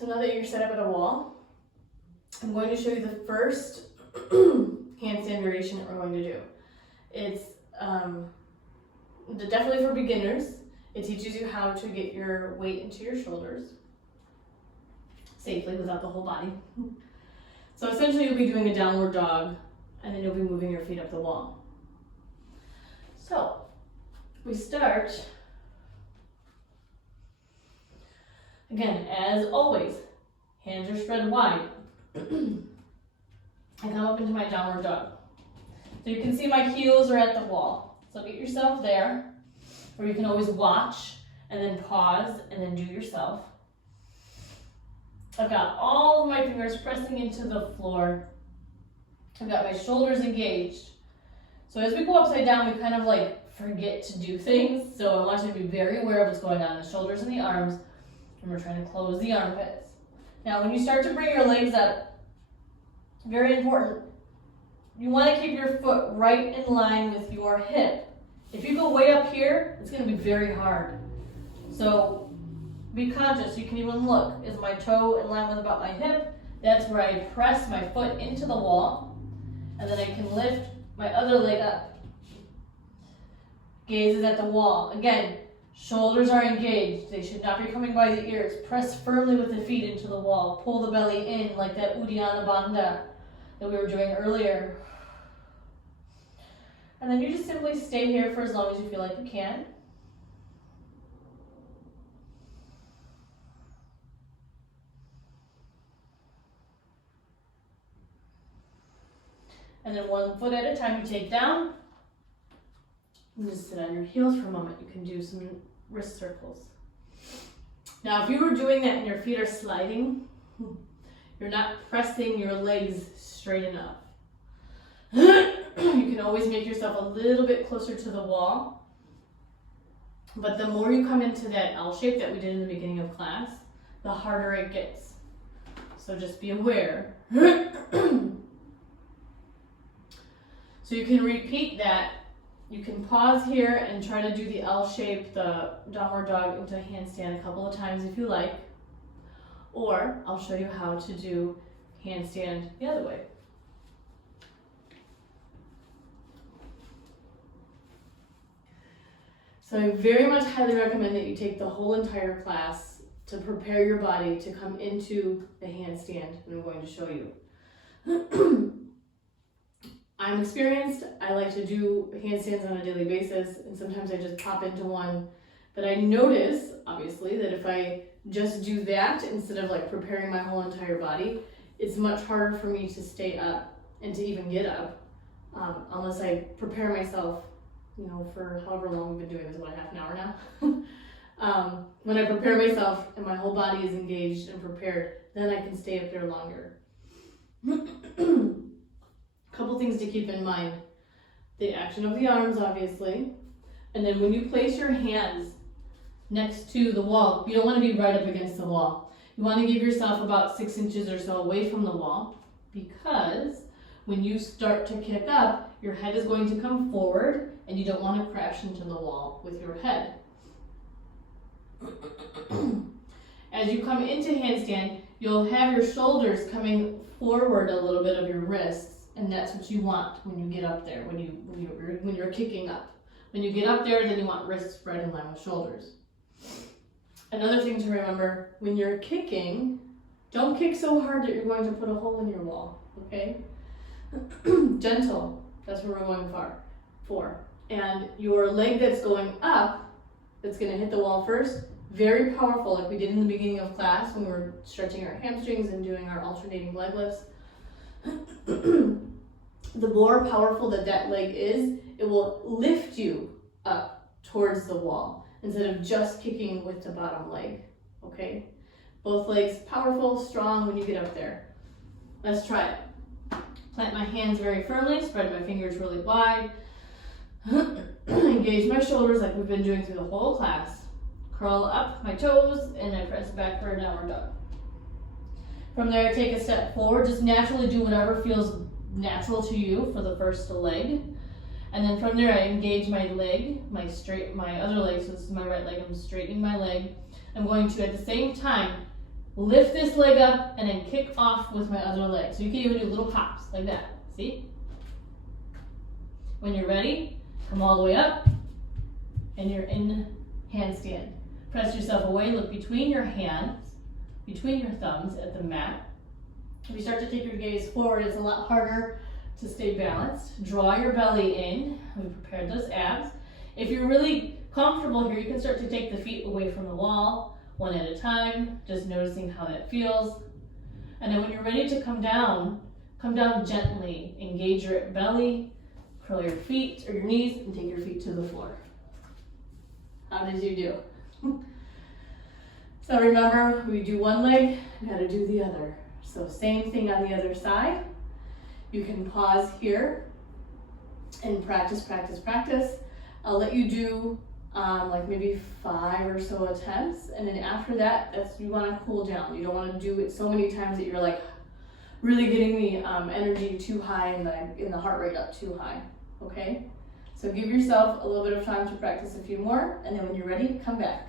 so now that you're set up at a wall, I'm going to show you the first handstand variation that we're going to do. It's definitely for beginners. It teaches you how to get your weight into your shoulders safely without the whole body. So essentially you'll be doing a downward dog and then you'll be moving your feet up the wall. So we start, again, as always, hands are spread wide. I come up into my downward dog. So you can see my heels are at the wall. So get yourself there, or you can always watch and then pause and then do yourself. I've got all of my fingers pressing into the floor. I've got my shoulders engaged. So as we go upside down, we kind of like forget to do things. So I want you to be very aware of what's going on in the shoulders and the arms. And we're trying to close the armpits. Now when you start to bring your legs up, very important, you want to keep your foot right in line with your hip. If you go way up here, it's going to be very hard. So be conscious. You can even look. Is my toe in line with about my hip? That's where I press my foot into the wall. And then I can lift my other leg up. Gaze is at the wall. Again, shoulders are engaged. They should not be coming by the ears. Press firmly with the feet into the wall. Pull the belly in like that Uddiyana Bandha that we were doing earlier. And then you just simply stay here for as long as you feel like you can. And then one foot at a time you take down. And just sit on your heels for a moment. You can do some wrist circles. Now, if you were doing that and your feet are sliding, you're not pressing your legs straight enough. You can always make yourself a little bit closer to the wall. But the more you come into that L shape that we did in the beginning of class, the harder it gets. So just be aware. So you can repeat that. You can pause here and try to do the L shape, the downward dog into a handstand a couple of times if you like. Or I'll show you how to do handstand the other way. So I very much highly recommend that you take the whole entire class to prepare your body to come into the handstand, and I'm going to show you. I'm experienced. I like to do handstands on a daily basis, and sometimes I just pop into one. But I notice, obviously, that if I just do that instead of like preparing my whole entire body, it's much harder for me to stay up and to even get up, unless I prepare myself, you know, for however long we've been doing this, about half an hour now. When I prepare myself and my whole body is engaged and prepared, then I can stay up there longer. Couple things to keep in mind. The action of the arms, obviously. And then when you place your hands next to the wall, you don't want to be right up against the wall. You want to give yourself about 6 inches or so away from the wall, because when you start to kick up, your head is going to come forward and you don't want to crash into the wall with your head. As you come into handstand, you'll have your shoulders coming forward a little bit of your wrists. And that's what you want when you get up there, when you're kicking up. When you get up there, then you want wrists spread in line with shoulders. Another thing to remember, when you're kicking, don't kick so hard that you're going to put a hole in your wall, okay? Gentle, that's what we're going for. And your leg that's going up, that's gonna hit the wall first, very powerful, like we did in the beginning of class when we were stretching our hamstrings and doing our alternating leg lifts. The more powerful that leg is, it will lift you up towards the wall instead of just kicking with the bottom leg, okay? Both legs powerful, strong when you get up there. Let's try it. Plant my hands very firmly, spread my fingers really wide. Engage my shoulders like we've been doing through the whole class. Curl up my toes and I press back for a downward dog. From there, I take a step forward. Just naturally do whatever feels natural to you for the first leg. And then from there, I engage my leg, my other leg, so this is my right leg. I'm straightening my leg. I'm going to, at the same time, lift this leg up, and then kick off with my other leg. So you can even do little hops like that, see? When you're ready, come all the way up, and you're in handstand. Press yourself away, look between your hands, between your thumbs at the mat. If you start to take your gaze forward, it's a lot harder to stay balanced. Draw your belly in. We prepared those abs. If you're really comfortable here, you can start to take the feet away from the wall, one at a time, just noticing how that feels. And then when you're ready to come down gently. Engage your belly, curl your feet or your knees, and take your feet to the floor. How did you do? So remember, we do one leg, we gotta do the other. So same thing on the other side. You can pause here and practice, practice, practice. I'll let you do like maybe 5 or so attempts, and then after that, you want to cool down. You don't want to do it so many times that you're like really getting the energy too high and the heart rate up too high. Okay, so give yourself a little bit of time to practice a few more, and then when you're ready, come back.